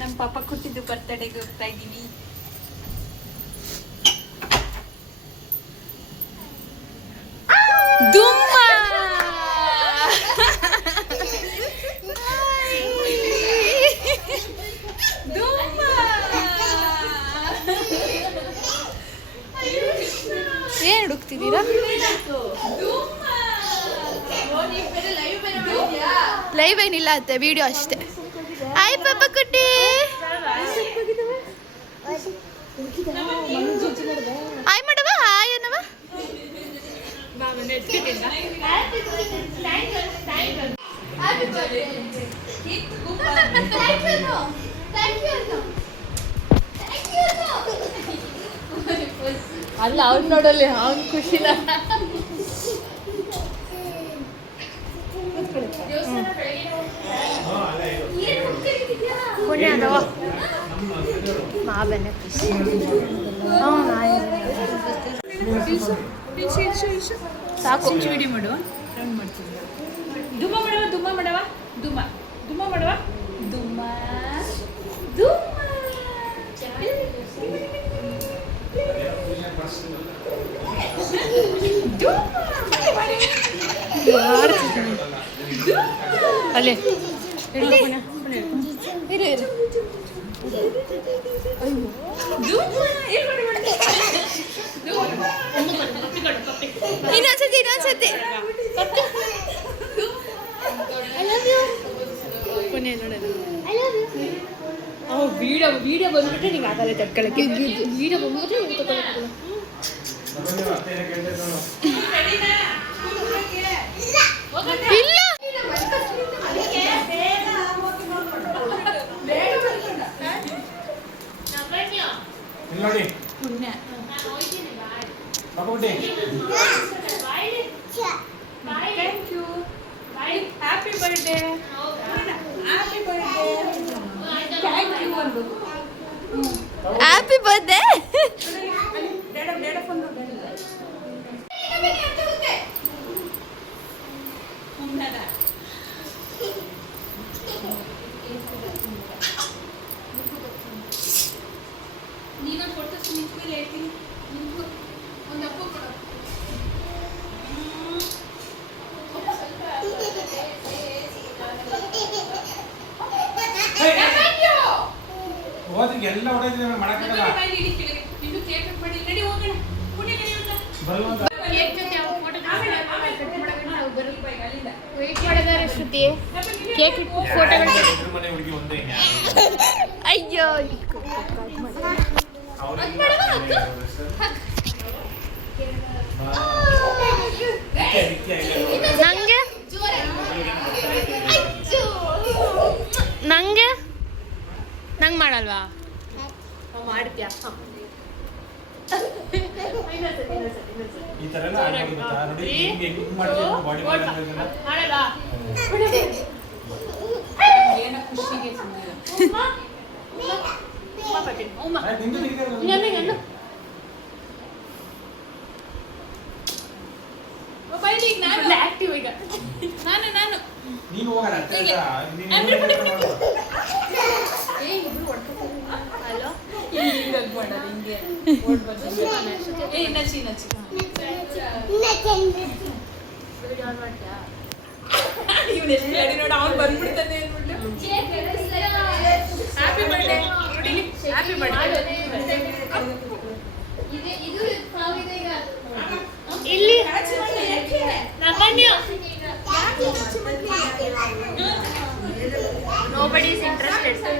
ನಮ್ಮ ಪಾಪ ಕೊಟ್ಟಿದ್ದು ಬರ್ತಡೆಗೆ ಹೋಗ್ತಾ ಇದ್ದೀವಿ. ದುಮ್ಮ ದುಮ್ಮ ಏನ್ ಹುಡುಕ್ತಿದ್ದೀರಾ? ಲೈವ್ ಏನಿಲ್ಲ ಅತ್ತೆ, ವಿಡಿಯೋ ಅಷ್ಟೇ. ಹಾಯ್ ಪಾಪ ಕುಟ್ಟಿ. ಹಾಯ್ ಮಾಡವ, ಹಾಯ್ ಅನ್ನವ. ಅಲ್ಲ ಅವ್ನು ನೋಡಲ್ಲಿ ಅವ್ನು ಖುಷಿನ. ಪುಣ್ಯ ಅದವ ಮಾಬೆನೆ ಸಾಕು. ವಿಡಿಯೋ ಮಾಡುವ, ದುಮ್ಮ ಮಾಡವ, ದುಮ್ಮ ಮಾಡವ, ದುಮ್ಮ ದುಮ್ಮ ಮಾಡವ, ದುಮ್ಮ ದುಮ್ಮ. ಅಲ್ಲೇ ಇನ್ನೊಂದ್ಸತಿ ಇನ್ನೊಂದ್ಸತಿ ವಿಡಿಯೋ ಬಂದ್ಬಿಟ್ರೆ ನಿಂಗೆ ಆಗಲ್ಲ ತಡ್ಕೊಳಕ್ಕೆ. ವಿಡಿಯೋ ಬಂದ್ಬಿಟ್ರೆ ನಿಂಗೆ ತಗೊಳಕ್ಕೆ ಇಲ್ಲ. ಪುಣ್ಯ. Thank you. Happy birthday. Happy birthday. Thank you ಒಂದು. Happy birthday. ನೀನು ಫೋಟೋ ನಿಂತ್ಮೇಲೆ ಹೇಳ್ತೀನಿ. ಒಂದು ಅಪ್ಪ ಕೊಡು. ಎಲ್ಲ ಹೊಡೆದ್ರೆ ಮಾಡಕ್ಕಾಗಲ್ಲ. ನೀನು ಕೇಕ್ ಕಟ್ ಮಾಡಿ ನಡಿ ಹೋಗೋಣ. ಪುಣ್ಯ ಕರೆಯೋಣ. ಬರುವಂತ ಕೇಕ್ ಜೊತೆ ಯಾವ ಫೋಟೋ ಆಮೇಲೆ ಕಟ್ ಮಾಡೋಣ. ನಾವು ಬರಲಿ ಬೈ ಅಲ್ಲಿಂದ. ವೇಟ್ ಮಾಡಿದಾರೆ ಶ್ರುತಿ. ಕೇಕ್ ಇಟ್ಟು ಫೋಟೋಗಳು. ಮನೆ ಹುಡುಗಿ ಒಂದೇ. ಅಯ್ಯೋ ನಂಗೆ ನಂಗೆ ನಂಗೆ ಮಾಡಲ್ವಾ? ಮಾಡ್ತೀಯ? ಈ ತರ ಎಲ್ಲ ಆಡ್ಬೋದು ಗೊತ್ತಾ? ನೋಡಿ ಹಿಂಗೆ ಹೆಂಗ್ ಮಾಡ್ತೀವಿ ಬಾಡಿ ಮಾಡೋದ್ರಿಂದ. ಮಾಡಲ್ಲ. ಏನೋ ಖುಷಿಗೆ ಸುಮ್ಮನೆ. ಉಮ್ಮ ನಿಂದು ತೆಗಿತಾರೆ. ಇನ್ನೊಂದು ಮೊಬೈಲ್ ಈಗ ನಾನು ಆಕ್ಟಿವ್ ಈಗ. ನಾನು ನೀನು ಹೋಗಲ್ಲ ಅತ್ತೆ ಅಂದ್ರೆ ಇಬ್ರು ಹೊಡ್ಕೊತಾರೆ. ಹಲೋ ಹಿಂಗೆ ಮಾಡೋದು ಹಿಂಗೆ ಓಡ್ಬಾರ್ದು. ನಚ್ಚಿ ವಿಡಿಯೋ ಆನ್ ಮಾಡ್ತೀಯಾ? ಇವನು ಎಷ್ಟು ಹೇಳಿ ನೋಡಿ, ಅವ್ನು ಬಂದ್ಬಿಡ್ತಾನೆ ಅಂದ್ಬಿಟ್ಟು. Happy birthday. Happy birthday. ಇಲ್ಲಿ ನಮ್ಮನ್ಯ nobody is interested.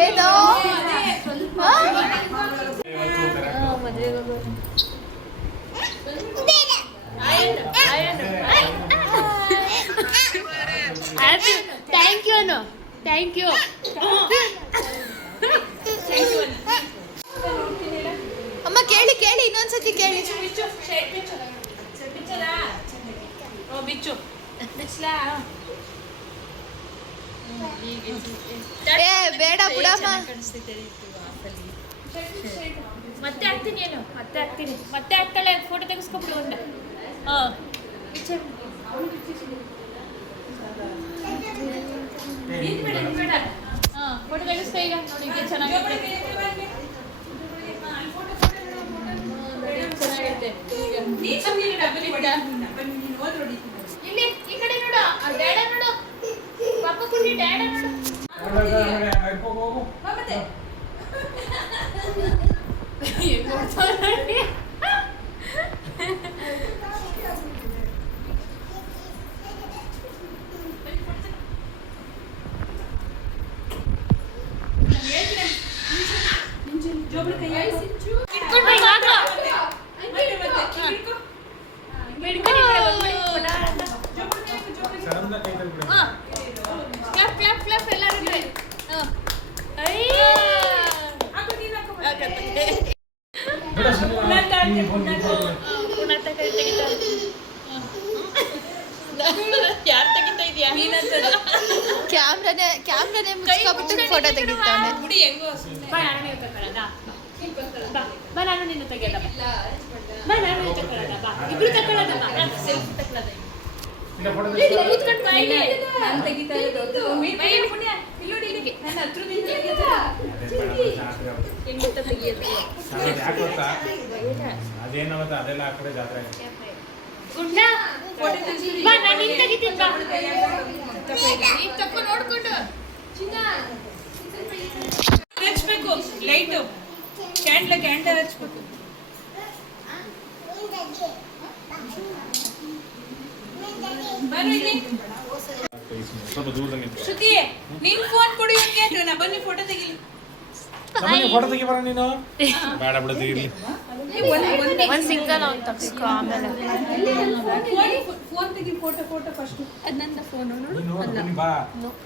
ಏನೋ ಥ್ಯಾಂಕ್ ಯು ಅನ್ನು ಥ್ಯಾಂಕ್ ಯು ಅಮ್ಮ ಕೇಳಿ ಕೇಳಿ ಇನ್ನೊಂದ್ಸತಿ ಕೇಳಿ. ಬಿಚ್ಚು ಏ ಬೇಡ ಬಿಡಮ್ಮ. ಮತ್ತೆ ಹಾಕ್ತೀನಿ ಏನು ಮತ್ತೆ ಹಾಕ್ತಾಳೆ ಫೋಟೋ ತೆಗೆಸ್ಕೊಬಿಡು ಅಂತ. ಫೋಟೋ ತೆಗೆಸ್ತಾ ಈಗ ನೋಡಿ ಚೆನ್ನಾಗಿದೆ. ಇಲ್ಲಿ ಈ ಕಡೆ ನೋಡು, ಡ್ಯಾಡ ನೋಡು, ಪಾಪ ಕುಂಡಿ ಡ್ಯಾಡ ನೋಡು. ಕ್ಯಾಮ್ರಾನೇ ಮುಚ್ಕೊಬಿಟ್ಟು ಫೋಟೋ ತೆಗಿತಾನೆ. ನಾನು ನಿನ್ನ ತೆಗೆಯಲ್ಲ, ನಾನು ತಗೊಳ್ಳೋದ, ಇಬ್ರು ತಗೊಳ್ಳೋದ, ಸೆಲ್ಫಿ ತಗೊಳ್ಳೋದ. ಅದೆಲ್ಲ ಆ ಕಡೆ ಜಾತ್ರೆ ನೋಡ್ಕೊಂಡು ಹಚ್ಬೇಕು ಲೈಟ್ ಕ್ಯಾಂಡಲ್ ಹಚ್ಬೇಕು. ಸ್ವಲ್ಪ ದೂರದಲ್ಲಿ ಶ್ರುತಿ ನಿನ್ ಫೋನ್ ಕೊಡಿ ನಾ ಬನ್ನಿ ಫೋಟೋ ತೆಗಿಲಿ. ಫೋಟೋ ತೆಗಿ ಬರ ನೀನು. ಬೇಡ ಬಿಡ ತೆಗಿಲಿ. ಒಂದ್ ಸಿಂಗಲ್ ಅವ್ನು ತಗ್ಸ್ಕೊ ಆಮೇಲೆ ಫೋನ್ ತೆಗಿ. ಫೋಟೋ ಫಸ್ಟ್ ಅದು ನನ್ನ ಫೋನ್ ನೋಡು ಬಾ.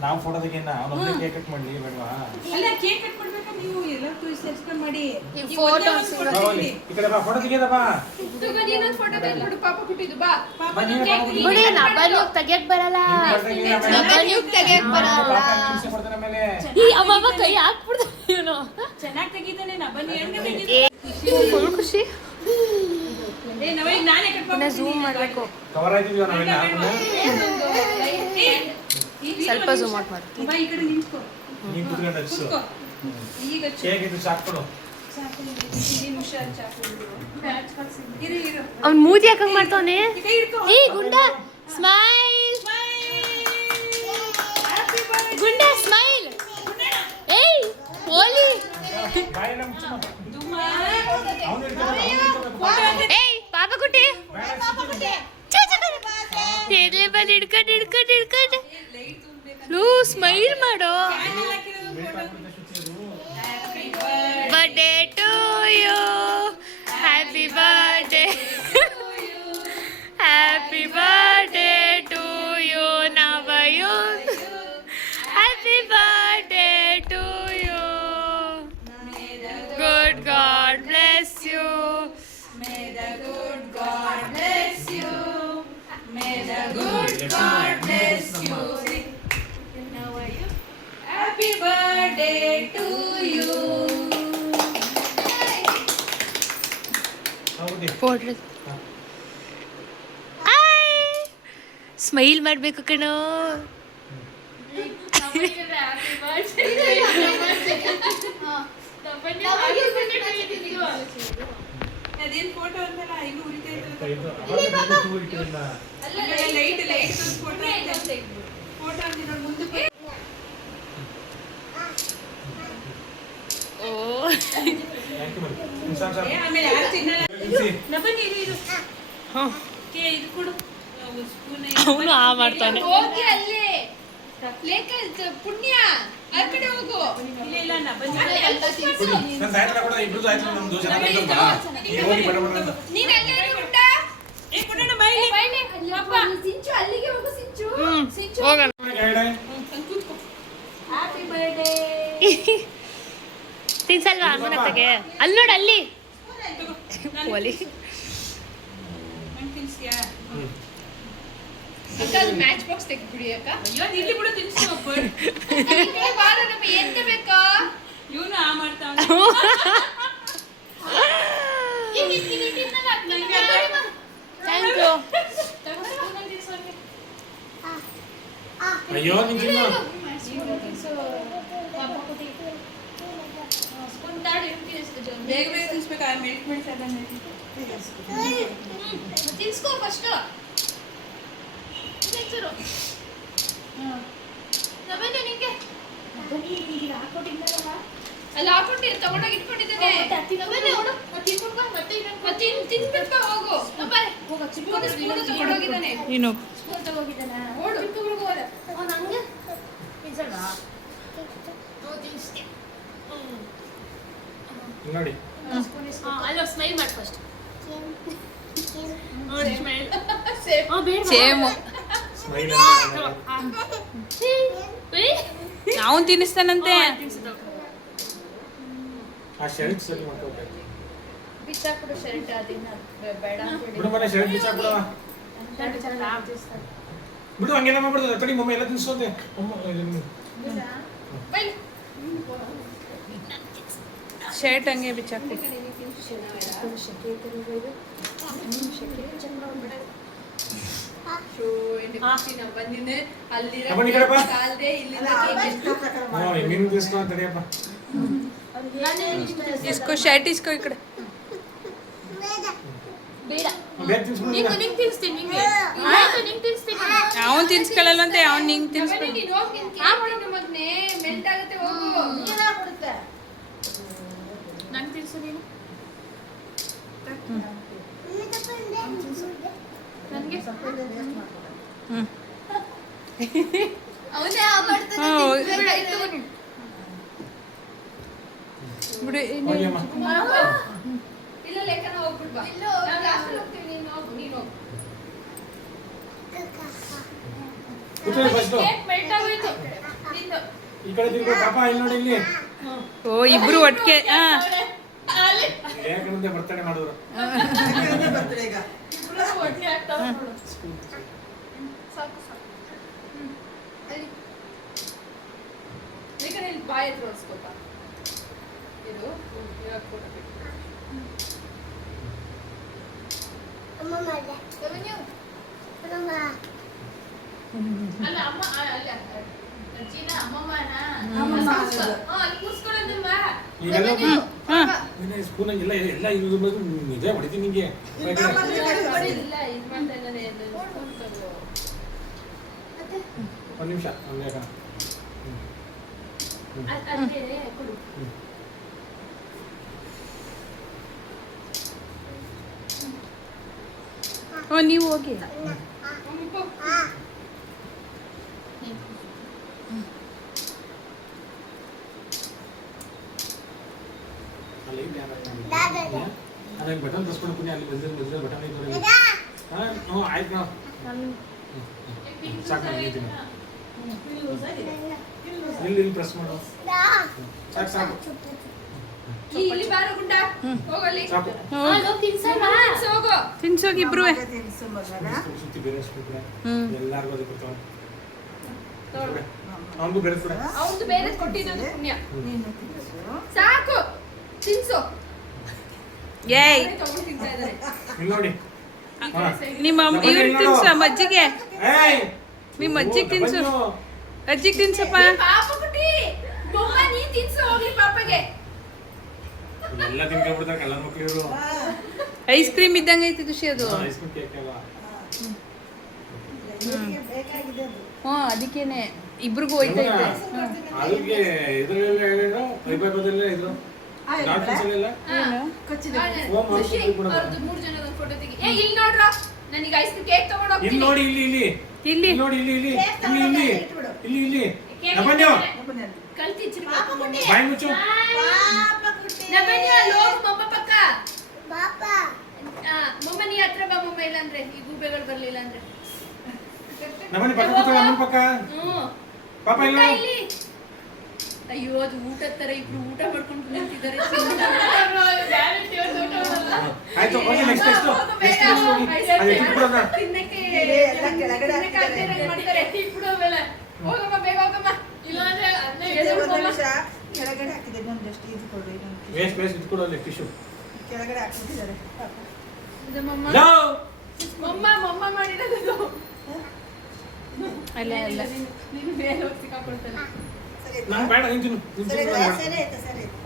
ನಾವು ಫೋಟೋ ತೆಗಿಯೋಣ. ಅವನೊಬ್ಬನೇ ಕೇಕ್ ಕಟ್ ಮಾಡ್ಲಿ ಬೇಡವಾ? ಅಲ್ಲ ಕೇಕ್ ಕಟ್ ಮಾಡ್ಬೇಕಾ ನೀವು ಎಲ್ಲರೂ ಸೆಲ್ಫಿ ಮಾಡಿ. ಈ ಫೋಟೋ ಈ ಕಡೆ ಬಾ. ಫೋಟೋ ತೆಗಿಯೋದ ಬಾ. ತಗೋ ನೀನೊಂದು ಫೋಟೋ ತೆಗೆದು ಪಾಪ ಬಿಟ್ಟಿದ್ದು ಬಾ. ಪಾಪ ಬಿಡಿ ನಬಲ್ ಹೋಗಿ ತೆಗಿಯಕ್ ಬರಲ್ಲ. ನಬಲ್ ಹೋಗಿ ತೆಗಿಯಕ್ ಬರಲ್ಲ. ಈ ಅಮ್ಮ ಕೈ ಹಾಕ್ಬಿಡ್ತಾನೆ ಇವನು. ಚೆನ್ನಾಗಿ ತೆಗಿತಾನೆ ನಾ ಬನ್ನಿ ಎಣ್ಣೆ ತೆಗಿತಾನೆ. ಫುಲ್ ಖುಷಿ. ಏ ನಾವೇ ನಾನೇ ಕಟ್ ಪುನಃ ಝೂಮ್ ಮಾಡಬೇಕು. ಕವರ್ ಆಯ್ತಿದೀವ ನಾವೆಲ್ಲ. ಸ್ವಲ್ಪ ಝೂಮ್ ಔಟ್ ಮಾಡು. ಬಾ ಈ ಕಡೆ ನಿಂತ್ಕೋ. ನೀನು ಕುತ್ಕೊಂಡು ಹಚ್ಚು. ಈಗ ಕೇಕ್ ಇದು ಚಾಕ್ ಕೊಡು. ಅವ್ನು ಮೂತಿ ಹಾಕಂಗ್ ಮಾಡ್ತಾವನೆ. ಏ ಗುಂಡ ಸ್ಮೈಲ್. ಗುಂಡ ಸ್ಮೈಲ್. ಏಯ್ ಓಲಿ. ಏಯ್ ಪಾಪ ಕುಟ್ಟಿ. ಇರ್ಲಿ ಬನ್ನಿ ಹಿಡ್ಕೊಂಡು ಸ್ಮೈಲ್ ಮಾಡೋ. Birthday to you, happy birthday, happy birthday to you Navayu, happy birthday to you. Good God bless you. May the good God bless you. May the good God bless you. Happy birthday to you. Smile ಮಾಡಬೇಕು ಕಣೋ. ಅದೇನು photo ಅಂತಲ್ಲ ಇನ್ನು ಉರಿತಾ ಇಟ್ಟಿಲ್ಲ. Light photo photo ಅಂತ ನೋಡಿ ಮುಂದೆ. ಓ ಆಮೇಲೆ ಯಾರು ತಿನ್ನಲ್ಲ. ಬನ್ನಿ ಇದು ಇದು ಕೊಡು ಸ್ಪೂನ್. ಅವನು ಆ ಮಾಡ್ತಾನೆ. ಹೋಗಿ ಅಲ್ಲಿ ಪುಣ್ಯ ಆ ಕಡೆ ಹೋಗು. ಇಲ್ಲ ನಾ ಬನ್ನಿ. ನೀನ್ ಅಲ್ಲೇ ಗುಡ್ಡ. ಏ ಗುಡ್ಡನ ಬೈಲಿ ಪಾಪ. ಸಿಂಚು ಅಲ್ಲಿಗೆ ಹೋಗು. ಸಿಂಚು ಹೋಗೋಣ. ಕೂತ್ಕೋ. ತಿನ್ಸಲ್ವಾ ಅಮ್ಮನ ತೆಗೆ ಅಲ್ಲಿ ನೋಡು ಅಲ್ಲಿ ಒಲಿ ನಂಗೆ ತಿನ್ಸ್ತೀಯಾ? ಅಕ್ಕ ಅದು ಮ್ಯಾಚ್ ಬಾಕ್ಸ್ ತೆಗೆದ್ಬಿಡಿ ಅಕ್ಕ. ಅಯ್ಯೋ ಇಲ್ಲಿ ಬಿಡು ತಿನ್ಸು ಬಟ್ ಏ ಬಾರ ನಮ್ಮ ಎಂತ ಬೇಕಾ? ಇವನು ಆ ಮಾಡ್ತಾವ ಥ್ಯಾಂಕ್ ಯು ಅಯ್ಯೋ ನಿನ್ ಚಿನ್ನ ಬೇಗ ಬೇಗ ತಿನ್ಸ್ಬೇಕಾ? ಮೆಲ್ಟ್ ಮೆಲ್ಟ್ ಅದನ್ನ ತಿನ್ಸ್ಕೋ ಫಸ್ಟ್. ಅಲ್ಲಿ ಹಾಕೊಂಡು ತಗೊಂಡೋಗಿ ಇಟ್ಕೊಂಡಿದ್ದಾನೆ. ತಿನ್ಬಿಟ್ಟು ಹೋಗು. ಸ್ಪೂನ್ ತಗೊಂಡೋಗಿದ್ದಾನೆ. ನೀನು ನೋಡಿ ಅಲ್ಲ ಸ್ಮೈಲ್ ಮಾಡಿ ಫಸ್ಟ್ ಸೇಮ್ ಸ್ಮೈಲ್ ಅವನ್ ತಿನ್ನಿಸ್ತಾನಂತೆ. ಆ ಶರ್ಟ್ ಸರಿ ಮಾಡ್ಕೋಬೇಕು ಬಿಚ್ಚಾಕ್ಬಿಡು ಶರ್ಟ್ ಅದನ್ನ ಬೇಡ ಬಿಡು ಮನೆ ಶರ್ಟ್ ಬಿಚ್ಚಾಕ್ಬಿಡು ಬಿಡು ಹಂಗೆಲ್ಲ ಮಾಡ್ಬಿಡ್ತದೆ ತಡಿ ಮಮ್ಮಿ ಎಲ್ಲ ತಿನ್ಸೋದೆ ಶರ್ಟ್ ಹಂಗೆ ಬಿಚ್ಚಾಕ್ತಿ. ಅಮ್ಮ, ಈ ಕಡೆ ಬಾ. ಕಾಲ್ದೆ ಇಲ್ಲಿಂದ ಮೀನು ತಿನ್ಸ್ಕೊ ತಡಿಯಪ್ಪ ಇಸ್ಕೋ ಶರ್ಟ್ ಇಸ್ಕೋ ಈ ಕಡೆ. ಬೇಡ ಬೇಗ ತಿನ್ಸ್ಬಿಡು ನಿಂಗೆ ತಿನ್ಸ್ತೀನಿ ನಿಂಗೆ ಆಯ್ತು ನಿಂಗೆ ತಿನ್ಸ್ತೀನಿ ಅವನ್ ತಿನ್ಸ್ಕೊಳ್ಳಲ್ಲಂತೆ ಅವ್ನ್ ನಿಂಗ್ ತಿನ್ಸ್ಬೇಕು. ನೀನು ಹೋಗಿ ನಿನ್ ಮಗನೇ ಮೆಲ್ಟ್ ಆಗುತ್ತೆ ಹೋಗು. ನಂಗೆ ತಿನ್ಸು ನೀನು ನನಗೆ ಹ್ಮ್ ಅವನೇ ಮಾಡ್ತಾನೆ. ಹ್ಮ್. ಬೇಡ, ಇದು ಬನ್ನಿ. ಬಿಡು ಹೋಗಿ ಅಮ್ಮ ಇಲ್ಲ ಲೆಕ್ಕನ ಹೋಗ್ಬಿಟ್ ಬಾ. ನಾವು ಲಾಸ್ಟಲ್ಲಿ ಹೋಗ್ತೀವಿ, ನೀನು ಹೋಗು, ನೀನು ಹೋಗು. ಕೂತ್ಕೊಳ್ಳಿ ಫಸ್ಟು ಕೇಕ್ ಮೆಲ್ಟ್ ಆಗೋಯ್ತು ನಿಂದು. ಈ ಕಡೆ ತಿರ್ಗೋ ಪಾಪ ಇಲ್ಲಿ ನೋಡಿ ಇಲ್ಲಿ ಓ ಇಬ್ರು ಒಟ್ಟಿಗೆ ಅಲ್ಲಿ ಯಾಕಂದ್ರೆ ಬರ್ತಡೇ ಮಾಡಿದ್ರು ಇಬ್ರು ಒಟ್ಟಿಗೆ ಆಗ್ತಾವ ನೋಡು. ಸಾಕು ಸಾಕು. ಅಲ್ಲಿ ಈ ಕಡೆ ಇಲ್ಲಿ ಬಾಯಿ ಹತ್ರ ಹೊಡ್ಸ್ಕೊಪ್ಪ. ಇದು ಇವಾಗ ಫೋಟೋ ಬೇಕು. ಅಲ್ಲ ಅಮ್ಮ ಅಲ್ಲ ಅಜ್ಜಿನ ಅಮ್ಮಮ್ಮನ ಅಲ್ಲಿ ಕೂರ್ಸ್ಕೊಳ್ಳೋದಲ್ವಾ? ಈಗೆಲ್ಲ ಹಾ ಸ್ಪೂನ್ ಎಲ್ಲ ಎಲ್ಲ ಇದು ನಿಜ ಹೊಡಿತೀನಿ ನಿಂಗೆ ಇಲ್ಲ ಇದು ಮಾಡ್ತಾ ಇದ್ದಾನೆ ಒಂದು ನಿಮಿಷ ಒಂದು ಅಲ್ಲಿಗೆ ಕೊಡು. ಓ ನೀವು ಹೋಗಿ. ಅದಕ್ಕೆ ಬಟನ್ ತರಿಸ್ಕೊಂಡು ಪುಣ್ಯ ಅಲ್ಲಿ ಬಂದಿರೋ ಬಟನ್ ಇದೆ ಹಾಂ ಹ್ಞೂ ಆಯ್ತು ಸಾಕು ನಿಂತೀನಿ ಇಲ್ಲಿ ಇಲ್ಲಿ ಪ್ರೆಸ್ ಮಾಡು ಸಾಕು ಸಾಕು ಇಲ್ಲಿ ಬಾರೋ ಗುಂಡ ಹೋಗಲ್ಲಿ ಸಾಕು ತಿನ್ಸಲ್ವಾ ಹೋಗು. ತಿನ್ಸೋಗಿ ಇಬ್ರು. ಸುತ್ತಿ ಬೇರೆ ಹ್ಮ್. ಎಲ್ಲಾರ್ಗು ಅದು ಕೊಡ್ತಾವ ಅವನಿಗೂ ಬೇರೆ ಕೂಡ ಅವ್ನ್ದು ಬೇರೆ ಕೊಟ್ಟಿದ್ದು ಪುಣ್ಯ. ಸಾಕು ತಿನ್ಸು. ಏಯ್ ತಗೊಂಡು ತಿಂತಾ ಇದ್ದಾರೆ. ಇಲ್ಲಿ ನೋಡಿ ಹಾ ನಿಮ್ಮ ಇವ್ರು ತಿನ್ಸು ಅಜ್ಜಿಗೆ. ಏಯ್ ನಿಮ್ಮ ಅಜ್ಜಿಗೆ ತಿನ್ಸು. ಅಜ್ಜಿಗೆ ತಿನ್ಸಪ್ಪ. ಪಾಪ ಕುಟ್ಟಿ ಬೊಮ್ಮ ನೀ ತಿನ್ಸು ಹೋಗ್ಲಿ ಪಾಪಗೆ. ಎಲ್ಲ ತಿನ್ಕೊಂಡ್ಬಿಡ್ತಾರೆ ಕಲ್ಲ ಮಕ್ಳು ಇವರು ಐಸ್ ಕ್ರೀಮ್ ಇದ್ದಂಗೆ ಐತಿ ಖುಷಿ ಅದು. ಐಸ್ ಕ್ರೀಮ್ ಕೇಕ್ ಅಲ್ಲ ಹ್ಞೂ ಅದಕ್ಕೇನೆ ಇಬ್ರಿಗೂ ಹೋಯ್ತೈತೆ. ಅದಕ್ಕೆ ಇದ್ರಲ್ಲೆಲ್ಲ ಹೇಳಿದ್ರು ವೈಭವದಲ್ಲೇ ಇದ್ರು ನಾಟ್ ಫಿಲ್ಸಲ್ಲೆಲ್ಲ ಓಮ್ ಖುಷಿ ಅವ್ರದ್ದು 3 ಜನದ ಒಂದು ಫೋಟೋ ತೆಗಿ. ಏ ಇಲ್ಲಿ ನೋಡ್ರ ನನಗೆ ಐಸ್ ಕ್ರೀಮ್ ಕೇಕ್ ತಗೊಂಡು ಇಲ್ಲಿ ಹೋಗ್ತೀನಿ. ನೋಡಿ ಇಲ್ಲಿ ಇಲ್ಲಿ ಇಲ್ಲಿ ನೋಡಿ ಇಲ್ಲಿ ಇಲ್ಲಿ ಇಲ್ಲಿ ಇಲ್ಲಿ ಇಲ್ಲಿ ನಬನ್ಯೋ ಕಲ್ತಿಚ್ಚಿರಿ ಬಾಯಿ ಮುಚ್ಚು ನಬನ್ಯ ಲೋಗ್ ಮಮ್ಮ ಪಕ್ಕ ಮಮ್ಮ ನೀ ಹತ್ರ ಬಾ ಮಮ್ಮ. ಇಲ್ಲ ಅಂದ್ರೆ ಈ ಗೂಬೆಗಳು ಬರ್ಲಿಲ್ಲ ಅಂದ್ರೆ ನಬನ್ನಿ ಪಕ್ಕ ಕೂತ್ಕೊಳ್ಳಿ ಅಮ್ಮನ ಪಕ್ಕ ಹ್ಮ್ ಪಾಪ ಇಲ್ಲ ಇಲ್ಲಿ ಅಯ್ಯೋ ಅದು ಊಟದ ತರ ಇಬ್ರು ಊಟ ಮಾಡ್ಕೊಂಡು ಕುಂತಿದ್ದಾರೆ. ಆಯ್ತು ಓಕೆ ನೆಕ್ಸ್ಟ್ ತಿನ್ನಕ್ಕೆ ಎಲ್ಲ ಕೆಳಗಡೆ ತಿನ್ನಕ್ಕೆ ಆಗ್ದೇ ಇರೋಂಗ್ ಮಾಡ್ತಾರೆ. ಇಬ್ರು ಆಮೇಲೆ ಹೋಗಮ್ಮ ಬೇಗ ಹೋಗಮ್ಮ. ಇಲ್ಲಾಂದ್ರೆ ಅದನ್ನೇ ಒಂದು ಎಳ್ಕೊಂಬಮ್ಮ. ನಿಮಿಷ ಕೆಳಗಡೆ ಹಾಕಿದೆ ಇನ್ನೊಂದು ಜಸ್ಟ್ ಇದು ಕೊಡು ಇನ್ನೊಂದು tissue. ವೇಸ್ಟ್ ಇಟ್ಕೊಡಲ್ಲ ಟಿಶ್ಯೂ ಕೆಳಗಡೆ ಹಾಕ್ಬಿಟ್ಟಿದ್ದಾರೆ ಪಾಪ. ಇದು ಮಮ್ಮ ನೋ ಮಮ್ಮ ಮಾಡಿರೋದು ಇದು. ಅಲ್ಲ ಅಲ್ಲ ನೀನು ಮೇಲೆ ಹೋಗಿ ಸಿಕ್ಕಾಕೊಳ್ತಾನೆ. ಸರಿ ಆಯ್ತಾ? ನಾನು ಬೇಡ ನೀನು ತಿನ್ನು ಸರಿ ಆಯ್ತಾ? ಸರಿ ಆಯ್ತಾ ಸರಿ ಆಯ್ತಾ?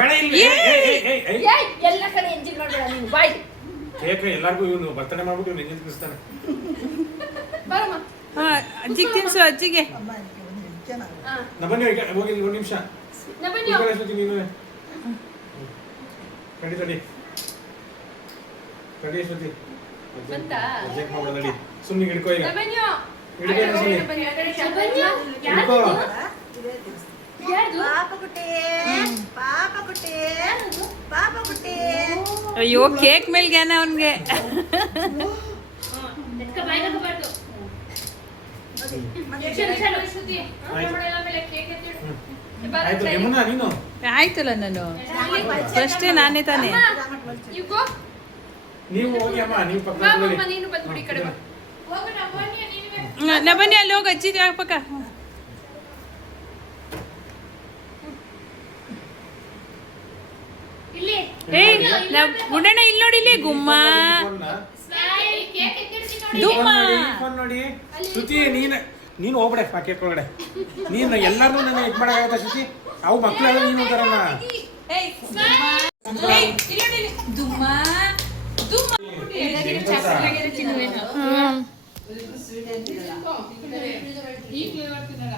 ಬೇಡ ಇಲ್ಲಿ ಏಯ್ ಎಲ್ಲ ಕಡೆ ಎಂಜಿನ್ ಮಾಡ್ಬೇಡ ನೀನು ಬಾಯ್ ಕೇಕ್ ಎಲ್ಲರಿಗೂ ಇವನು ಬರ್ತಡೇ ಮಾಡ್ಬಿಟ್ಟು ಇವನು ಎಂಜಿನ್ ತಿನ್ನಿಸ್ತಾನೆ ಬರಮ್ಮ. ಅಜ್ಜಿಗೆ ತಿನ್ಸು ಅಜ್ಜಿಗೆ. ಅಮ್ಮ ನಿನಗೆ ಒಂದು ನಿಜ ನಾನು ಹಾ. ನಾ ಬನ್ನಿ ಹೋಗಿ ಒಂದು ನಿಮಿಷ ನಾ ಬನ್ನಿ. ನೀನು ಕಡಿ ತಡಿ ಶ್ರುತಿ ಬಂತಾ? ಅರ್ಜೆಂಟ್ ಮಾಡ್ಬಿಡ ನಡಿ ಸುಮ್ಮನೆ ಹಿಡ್ಕೋ ಈಗ ನಾ ಬನ್ನಿ. ಹಿಡ್ಕೋ ಸುಮ್ಮನೆ ಬನ್ನಿ, ಆ ಕಡೆ ಹಿಡ್ಕೋ ಇದೇ ತಿನ್ನಿಸ್ತೀನಿ. ಯಾರ್ದು ಪಾಪ ಕುಟ್ಟಿ ಪಾಪ ಕುಟ್ಟಿ ಪಾಪ ಕುಟ್ಟಿ ಅಯ್ಯೋ ಕೇಕ್ ಮೇಲೆ ಜ್ಞಾನ ಅವನ್ಗೆ. ಎತ್ಕ ಬಾಯ್ಗೆ ಹಾಕಬಾರ್ದು ಶ್ರುತಿ, ಆಮೇಲೆ ಆಮೇಲೆ ಕೇಕ್ ಎತ್ತಿಡು. ಆಯ್ತು ಯಮುನಾ ನೀನು ಆಯ್ತಲ್ಲ ನಾನು ಫಸ್ಟೇ ನಾನೇ ತಾನೇ. You go. ನೀವು ಹೋಗಿ ಅಮ್ಮ ನೀವು ಬಾ ಪಕ್ಕದಲ್ಲಿ ಮಮ್ಮ, ನೀನು ಬಂದ್ಬಿಡಿ ಈ ಕಡೆ ಬಾ. ಹೋಗೋಣ ಬನ್ನಿ ನೀನುವೆ. ನಾ ಬನ್ನಿ ಅಲ್ಲಿ ಹೋಗಿ ಅಜ್ಜಿ ಪಕ್ಕ. ಇಲ್ಲಿ ಏಯ್ ಗುಡಣ್ಣ ಇಲ್ಲಿ ನೋಡಿ ಇಲ್ಲಿ ಗುಮ್ಮ ಕೇಕ್ ಎತ್ತಿಡ್ತೀನಿ ನೋಡಿ. ದುಮ್ಮ. ಫೋನ್ ನೋಡಿ ಶ್ರುತಿ ನೀನು ಹೋಗ್ಬಿಡೆ ಆ ಕೇಕ್ ಒಳಗಡೆ ನೀನು ಎಲ್ಲಾರು ನನ್ನ ಇದು ಮಾಡಕ್ಕಾಗತ್ತ ಶ್ರುತಿ ಅವು ಮಕ್ಕಳೆಲ್ಲ ನೀನು ಅಂತಾರಲ್ಲ ದುಮ್ಮ ಈ ಫ್ಲೇವರ್ ತಿನ್ನಲ್ಲ.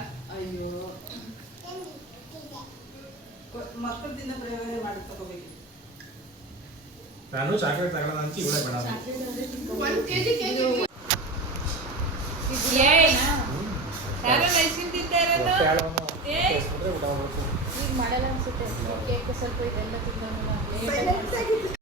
ಮಕ್ಕಳು ತಿನ್ನೋ ಪ್ರಯೋಗ ಮಾಡಿ ತಗೋಬೇಕು. ನಾನು ಚಾಕ್ಲೇಟ್ ತಗೊಳ್ಳೋಣ ಅಂತ ಇವಳೆ ಬೇಡ ಅಂದ್ಲು. 1 kg ಕೇಕ್ ಯಾರು ಐಸ್ ಕ್ರೀಮ್ ತಿಂತಾ ಇರೋದು? ಹೊಟ್ಟೆ ಹಾಳವನು ಸೇರಿಸ್ಬಿಟ್ರೆ ಊಟ ಮಾಡ್ಬೇಕು. ಈಗ ಮಾಡಲ್ಲ ಅನ್ಸುತ್ತೆ ಕೇಕ್ ಸ್ವಲ್ಪ ಇದೆಲ್ಲ ತಿನ್ನೋಣ Silence ಆಗಿದ್ದು.